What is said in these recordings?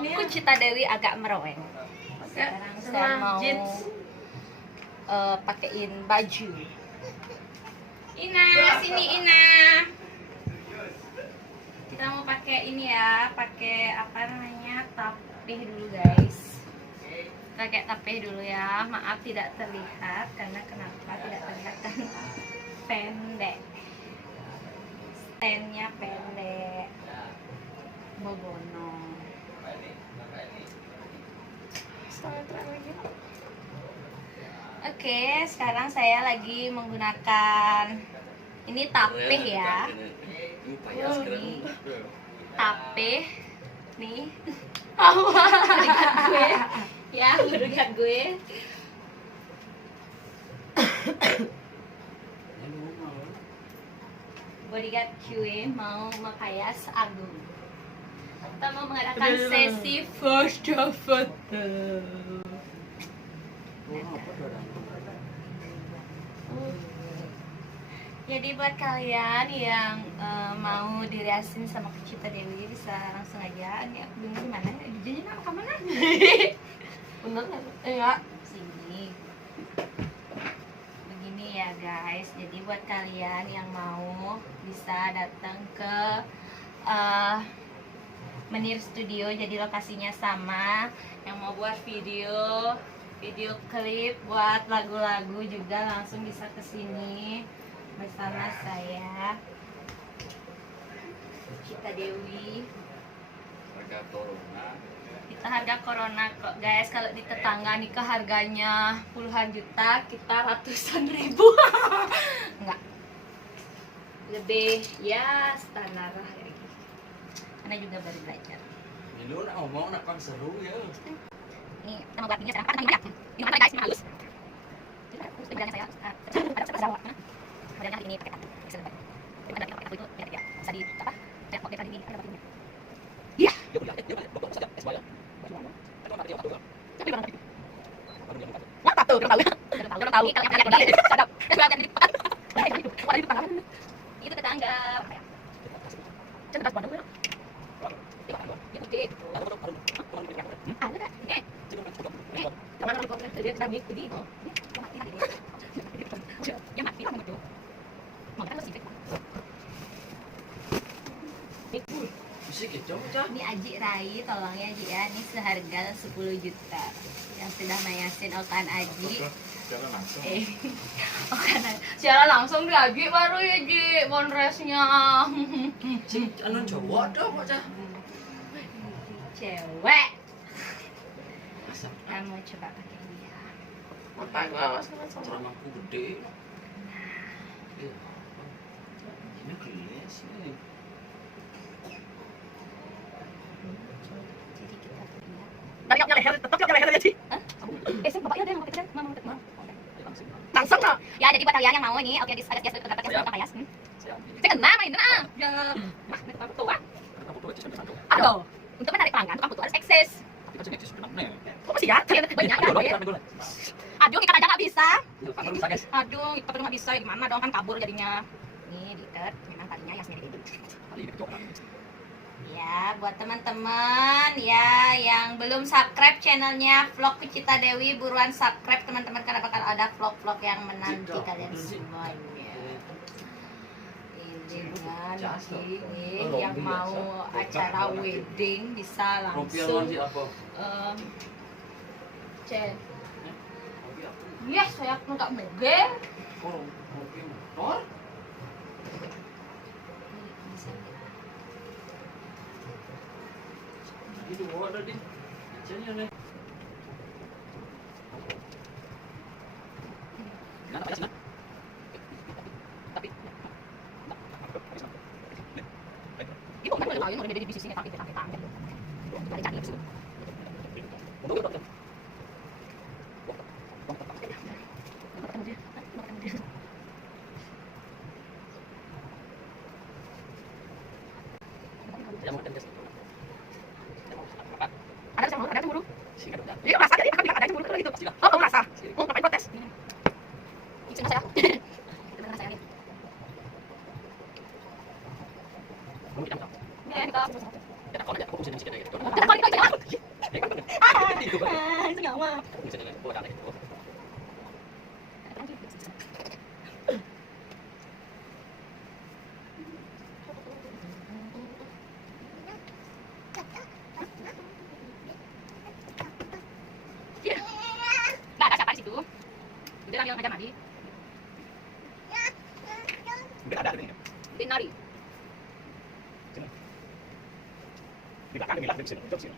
Aku Cita Dewi agak meroweng. Sekarang saya mau pakein baju. Ina, sini Ina. Kita mau pakai ini ya, pakai apa namanya, tapih dulu guys. Pakai tapih dulu ya. Maaf tidak terlihat karena kenapa tidak terlihat karena pendek. Standnya pendek. Bobono. Oke, sekarang saya lagi menggunakan ini tapih ya. Ini tapih nih. Bodyguard gue ya, bodyguard gue. Bodyguard gue mau menghias Agung. Kita mau mengadakan sesi foto. Jadi buat kalian yang mau diriasin sama Cita Dewi bisa langsung aja. Ini aku bingung gimana ya, jadinya nama kemana? Bener nggak? Enggak. Sini. Begini ya guys. Jadi buat kalian yang mau bisa datang ke Menir Studio. Jadi lokasinya sama. Yang mau buat video klip buat lagu-lagu juga langsung bisa kesini bersama saya Cita Dewi. Harga corona. Kita harga corona kok guys. Kalau di tetangga nikah harganya puluhan juta, kita ratusan ribu. Enggak, lebih ya standar lah kayak gitu. Karena juga baru belajar. Ini lu nak ngomong nak kan seru ya. Ini kita mau buat ini sekarang. Ini mana guys, ini halus. Ini bilangnya saya ada Jawa. Modelnya hari ini pakai tato. Jadi pada kita pakai tato itu biar dia bisa di apa? Kayak model kali ini ada batunya. Iya. Dia punya dokter saja, S2 ya. Tapi mana itu? Nggak tahu, udah tahu. Udah tahu. Kalau yang kalian ini sadap. Sudah ada di depan. Ada di depan. Itu tetangga. Cerdas banget ya. Itu gede. Ada enggak? Teman aku kerja di sini. Mati lagi. Ya mati lah itu. Mau kan masih ini Aji Rai, tolong ya Ji ya. Ini seharga 10 juta yang sudah mayasin Okan Aji. Secara langsung. Okan secara langsung di Aji baru ya Ji bonresnya. Anu cowok dah bocah. Cewek. Kamu coba pakai dia. Apa gua ceramahku gede. Ini kelas nih. Jadi kita punya. Dari yang leher, tetap yang leher aja sih. Sih bapaknya ada yang mau pakai mama mau. Langsung lah. Ya jadi buat kalian yang mau nih, oke ada jas pendapat yang suka payas. Saya kena main nah. Ya. Nah, tua. Aduh, untuk menarik pelanggan tukang foto harus eksis. Kok masih ya? Banyak ya. Aduh, ikat aja nggak bisa. Bisa guys. Aduh, ikat nggak bisa. Gimana dong, kan kabur jadinya. Nih diikat, memang talinya yang sendiri. Ya, buat teman-teman ya yang belum subscribe channelnya Vlog Cita Dewi, buruan subscribe teman-teman karena bakal ada vlog-vlog yang menanti kalian semuanya. Ini nanti nih yang mau acara wedding bisa langsung. Cek. Iya, saya nggak moge. Motor? Itu ada di jadinya nih. Nah, apa sih? Tapi Ibu kan udah tahu yang udah di bisnisnya tapi kita tangan. Ada cari itu. Ada cemburu. Iya, merasa jadi akan bilang ada cemburu gitu. Oh, merasa. Oh, ngapain protes? Itu saya. Itu benar saya nih. Ya, kita. ya tak kau nak aku pusing sikit lagi. Kita kali aja. Dua kali. Oh. Nggak ada siapa di situ. Dia lagi ngajar mandi. Mungkin ada ini. Di nari. Sini. Di belakang ini lah, di sini. Jauh sini.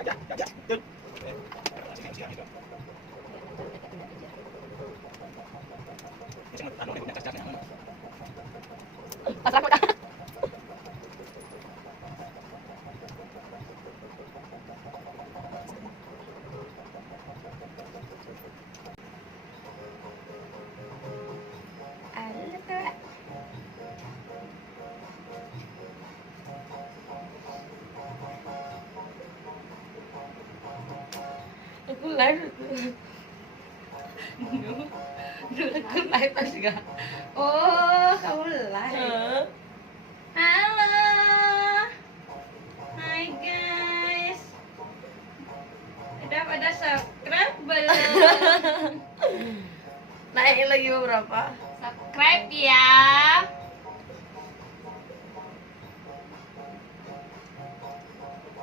Ya. Jun. Sini, sini, sini. Jangan anu nih, cas-cas yang mana? Pasrah udah. Aku live aku live juga. Oh, kamu live. Halo. Hai guys. Udah pada subscribe belum? Naikin lagi beberapa. Subscribe ya.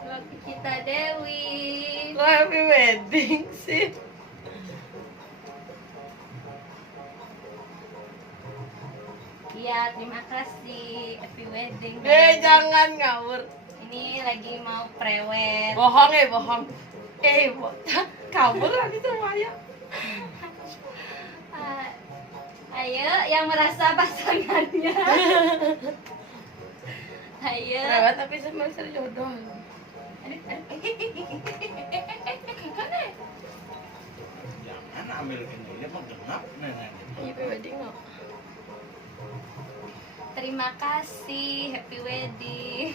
Waktu kita Dewi. Lo happy wedding sih. Iya, terima kasih. Happy wedding. Jangan ngawur. Ini lagi mau prewed. Bohong bohong. Kabur lagi sama Ayah. Ah, ayo yang merasa pasangannya. Ayo. Lewat tapi semester jodoh. Jangan ambil ini, dia mau genap nenek. Happy wedding lo. Terima kasih, happy wedding.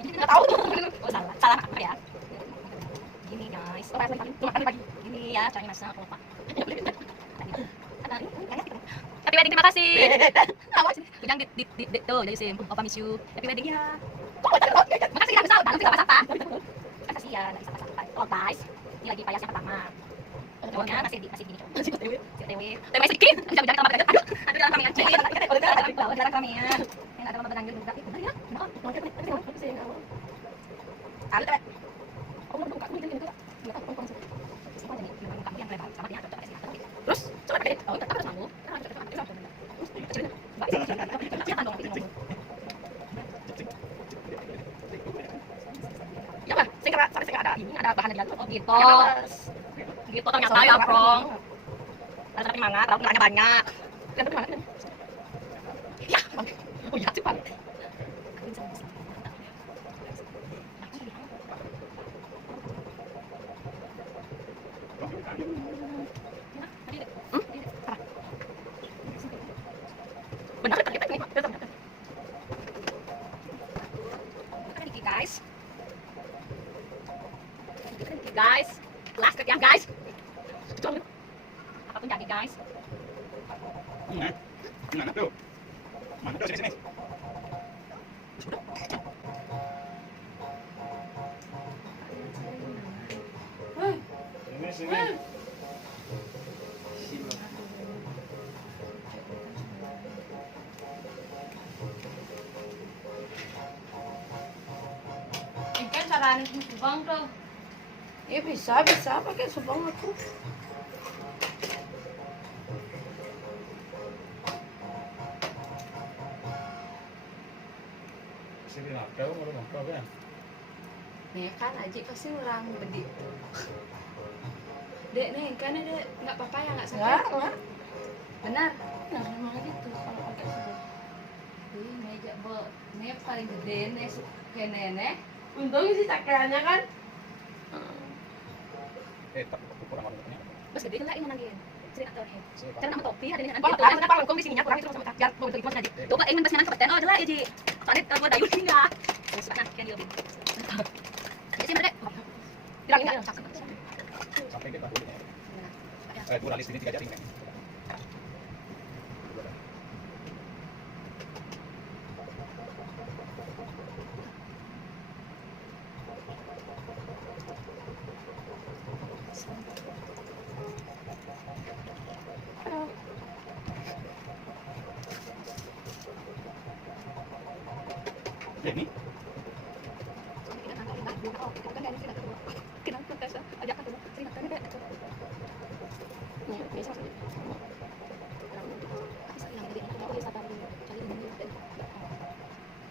Nggak tahu. Oh, salah apa ya? Gini guys, makan pagi. Gini ya, cari masak lupa. Happy wedding, terima kasih. Ujang di tuh jadi sim. Opa miss you. Happy wedding ya. Makasih kita bisa, dalam masak. Makasih ya, dari sapa-sapa. Oh guys, ini lagi payas yang pertama. Pokoknya masih gini. Si TW sedikit. Bisa bicara sama aduh dalam kami aja. Dalam kami ya. Yang ada mama beranggur juga. Benar ya? Tahu tak? Oh, belum buka. Ini juga. Enggak tahu konsep. Siapa jadi buka yang lebar sama dia cocok sih. Terus, coba pakai. Oh, tetap harus mampu. Ya kan, saya ada ini, ada bahan dari dalam. Oh, gitu. Gitu ternyata ya, Prong. Ada tapi mana? Tahu nggak banyak. Lihat dari mana? Ya, oh ya cepat. Benar kan kita ini, guys, last ya guys. Apapun jadi guys. Mana tuh? Mana tuh sini. Sini. Kan caranya subang tuh. Ya bisa pakai subang aku. Sini lah, kau mau kau kan? Nih kan Aji pasti orang bedi. Dek nih kan dek nggak apa-apa ya nggak sakit. Enggak. Benar. Nah memang gitu kalau pakai subang. Ih, meja bo, ini paling gede nih kayak nenek. Untung sih cakarannya kan. Tak kurang orang ini. Bos gede enggak ini lagi. Cerita tahu nih. Sini, Cara nama topi ada di nanti. Wah, Kalau ada kalau di sininya kurang itu sama biar mau begitu aja. Coba ingin pas nang kompeten. Oh, jelas ya, Ji. Soalnya gua dayun enggak. Terus kan kian dia. Jadi sih mereka. Bilang enggak cakep. sampai kita dulu. Duralis ini 3 jaring kan.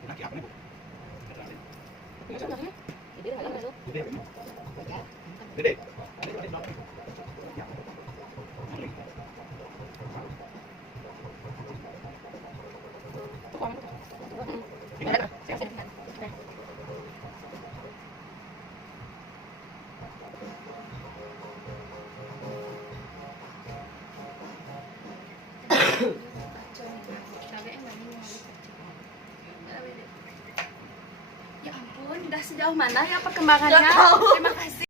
Ini laki apa nih, Bu? Gede. Gede. Ya ampun, udah sejauh mana ya perkembangannya? Nggak tahu. Terima kasih.